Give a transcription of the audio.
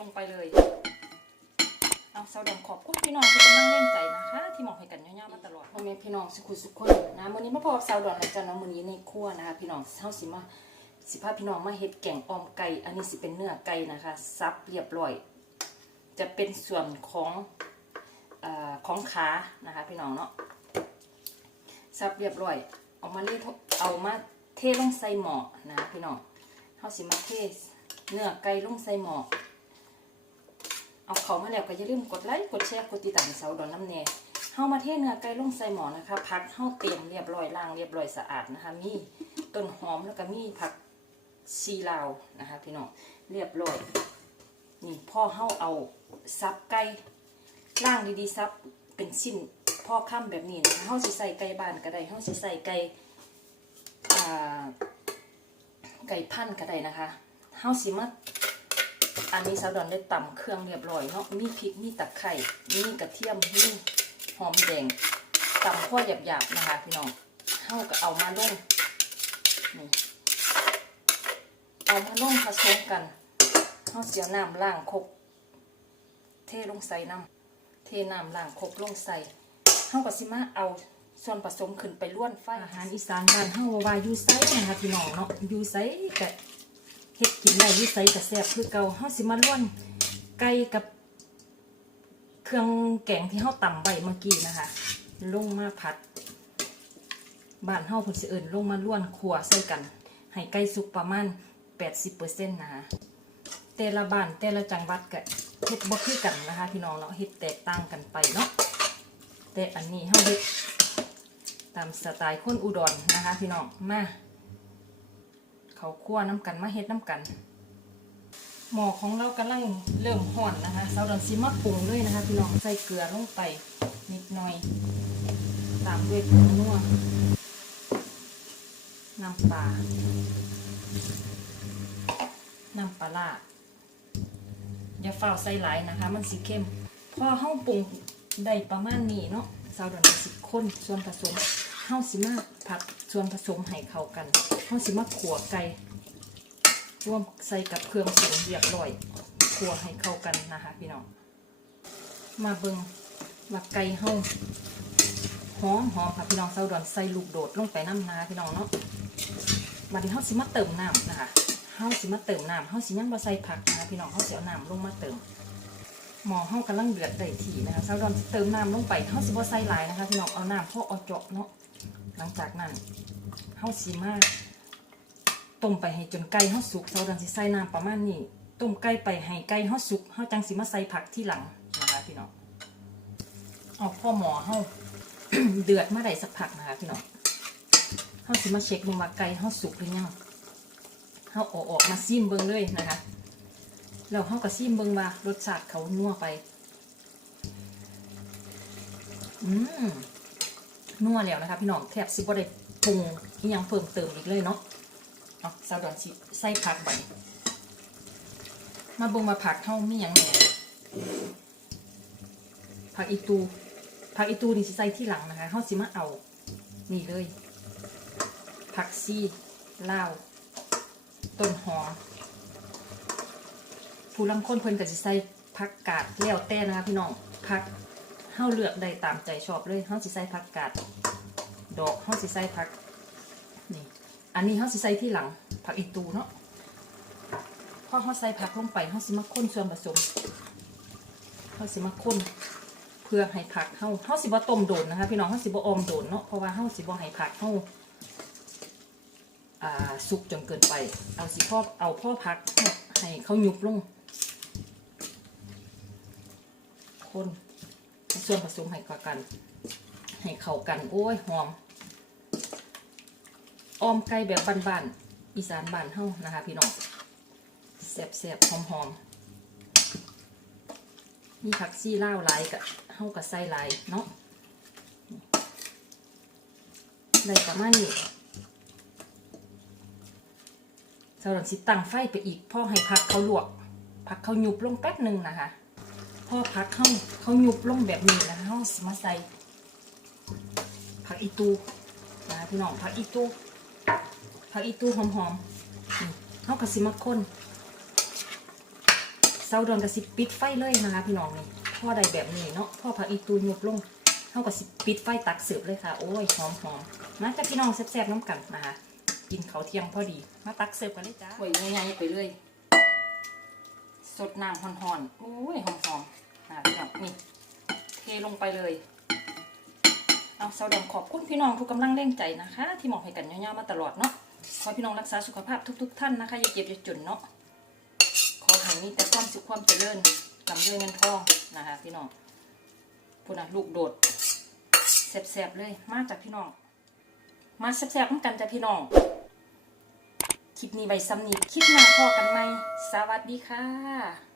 ลงไปเลย เอาเสาดำขอบคุณพี่น้องที่กำลังเล่นใจนะคะ ที่มองให้กันย่าๆมาตลอดพ่อแม่พี่น้องสุขุสุขคนนะมื้อนี้มาพบกับเสาดอนแล้วจ้ะนะมื้อนี้ในครัวนะคะพี่น้องเฮาสิมาสิพาพี่น้องมาเฮ็ดแกงออมไก่ อันนี้สิเป็นเนื้อไก่นะคะซับเรียบร้อย จะเป็นส่วนของอของขานะคะพี่น้องเนาะซับเรียบร้อย เอามาเล่เอามาเทลงใส่หม้อนะคะพี่น้องเฮาสิมาเทเนื้อไก่ลงใส่หม้อ เอาเขามาแล้วก็อย่าลืมกดไลค์กดแชร์กดติดตามเสาดอนน้ำเนยเฮามาเทเนื้อไก่ลงใส่หมอนะคะผักเฮาเตรียมเรียบร้อยล้างเรียบร้อยสะอาดนะคะ มีต้นหอมแล้วก็มีผักชีลาวนะคะพี่น้องเรียบร้อยนี่พ่อเฮาเอาซับไก่ล่างดีๆซับเป็นชิ้นพ่อค่ำแบบนี้นะคะเฮาสิใส่ไก่บ้านก็ได้เฮาสิใส่ไก่ไก่พันก็ได้นะคะเฮาสิมา อันนี้สาวดอนได้ตำเครื่องเรียบร้อยเนาะมีพริกมีตะไคร้มีกระเทียมมีหอมแดงตำข้อหยาบๆนะคะพี่น้องเฮาก็เอามาลงนี่เอามาลงผสมกันเฮาเสียวน้ำล้างครกเทลงใส่น้ำเทน้ำล้างครกลงใส่เฮาก็สิมาเอาส่วนผสมขึ้นไปล้วนไฟอาหารอีสานบ้านเฮาว่าอยู่ไสนะคะพี่น้องเนาะอยู่ไสก็ เฮ็ดกินได้วิสัยกับแซ่บคือเก่าเฮาสิมาล้วนไก่กับ เครื่องแกงที่เฮาตำไว้เมื่อกี้นะคะ ลงมาผัดบ้านเฮาเพิ่นสิเอิ้นลงมาล้วนขัวใส่กัน ให้ไก่สุกประมาณ 80%นะคะแต่ละบ้านแต่ละจังหวัดก็เฮ็ดบ่คือกันนะคะพี่น้องเนาะเฮ็ดแตกต่างกันไปเนาะแต่อันนี้เฮาเฮ็ดตามสไตล์คนอุดรนะคะพี่น้องมา เขาคั่วน้ำกันมาเฮ็ดน้ำกันหมอของเรากำลังเริ่มห่อนนะคะเราดันซิมาปรุงด้วยนะคะพี่น้องใส่เกลือลงไปนิดหน่อย ตามด้วยผงนัวน้ำปลาน้ำปลาร้าอย่าเฝ้าวใส่หลายนะคะ มันสีเข้มพอเฮาปรุงได้ประมาณนี้เนาะสาดอนสิคนส่วนผสม เฮาสิมาผัดส่วนผสมให้เข้ากันเฮาสิมาขัวไก่ร่วมใส่กับเครื่องปรุงเรียบร้อยขัวให้เข้ากันนะคะพี่น้องมาเบิ่งว่าไก่เฮาหอมหอมค่ะพี่น้องสาวดอนใส่ลูกโดดลงไปน้ำนาพี่น้องเนาะบัดนี้เฮาสิมาเติมน้ำนะคะเฮาสิมาเติมน้ำเฮาสิยังบ่ใส่ผักนะคะพี่น้องเฮาสิเอาน้ำลงมาเติม หม้อเฮากำลังเดือดได้ทีนะคะเช้าดอนเติมน้ำลงไปเฮาสิบ่ใส่หลายนะคะพี่น้องเอาน้ำพอเอาเจาะเนาะหลังจากนั้นเฮาสิมาต้มไปให้จนไก่เฮาสุกเช้าดอนสิใส่น้ำประมาณนี้ต้มไก่ไปให้ไก่เฮาสุกเฮาจังสิมาใส่ผักที่หลังนะคะพี่น้องเอาพ่อหมอเฮาเดือดมาได้สักพักนะคะพี่น้องเฮาสิมาเช็คดูว่าไก่เฮาสุกหรือยังเขาเอาออกมาซิมเบิงเลยนะคะ แล้วเขาก็ซิมเบิงว่ารสชาติเขานัวไป อืมนัวแล้วนะคะพี่น้องแทบสิบ่ได้ปรุงอีหยังเพิ่มเติมอีกเลยเนาะเอาซาดอนสิใส่ผักไปมาเบิ่งมาผักเท่ามีหยังแหน่ผักอีตูผักอีตูนี่สิใส่ที่หลังนะคะเขาสิมาเอา นี่เลย ผักซีลาว ต้นหอม ผู้ลังคนเพิ่นก็สิใส่ผักกาดแล้วแต่นะคะพี่น้องผักเฮาเลือกได้ตามใจชอบเลยเฮาสิใส่ผักกาดดอกเฮาสิใส่ผักนี่อันนี้เฮาสิใส่ที่หลังผักอีตูเนาะพอเฮาใส่ผักลงไปเฮาสิมาค้นส่วนผสมเฮาสิมาค้นเพื่อให้ผักเฮาเฮาสิบ่ต้มโดนนะคะพี่น้องเฮาสิบ่ออมโดนเนาะเพราะว่าเฮาสิบ่ให้ผักเฮาอ่าสุกจนเกินไป เอาสิพ่อเอาพ่อพักให้เขายุบลง คนส่วนผสมให้เข้ากัน ให้เข้ากัน โอ้ยหอมออมไก่แบบบ้านๆอีสานบ้านเฮานะคะ พี่น้องแซ่บๆหอมๆมีผักซี่ล่าวหลายกับเฮากับไส้ลายเนาะได้ประมาณนี้สำหรับสิตั้งไฟไปอีกพ่อให้พักเขาลวก พักเขาหยุบลงแป๊บหนึ่งนะคะ พ่อพักเขาเขาหยุบลงแบบนี้นะคะเขาสมาใส่ผักอีตูนะพี่น้องผักอีตูผักอีตูหอมๆนี่เขากระสิมาคนเซาดอนกับสิปิดไฟเลยนะคะพี่น้องนี่พ่อใดแบบนี้เนาะพ่อผักอีตูยุบลงเท่ากับสิปิดไฟตักเสิร์ฟเลยค่ะ โอ้ยหอมหอมมาจากพี่น้องแซ่บๆน้ำกันนะคะกินเขาเที่ยงพอดี มาตักเสิร์ฟกันเลยจ้าโอ้ยง่ายๆไปเลย สดน้ำห่อนๆโอ้ยหอมๆนะพี่น้องนี่ เทลงไปเลย เอาเซาดอนขอบคุณพี่น้องทุกกำลังแรงใจนะคะ ที่มองให้กันยาวๆมาตลอดเนาะ ขอพี่น้องรักษาสุขภาพทุก ๆ ท่านนะคะ อย่าเจ็บอย่าจนเนาะ ขอให้มีแต่ความสุขความเจริญลำเรื่เงินทองนะคะพี่น้องพูดนะลูกโดดแสบๆเลย มาจากพี่น้อง มาแสบๆน้ำกันจ้ะพี่น้อง คลิปนี้ใบซ้ำนี้คลิปหน้าพอกันไหมสวัสดีค่ะ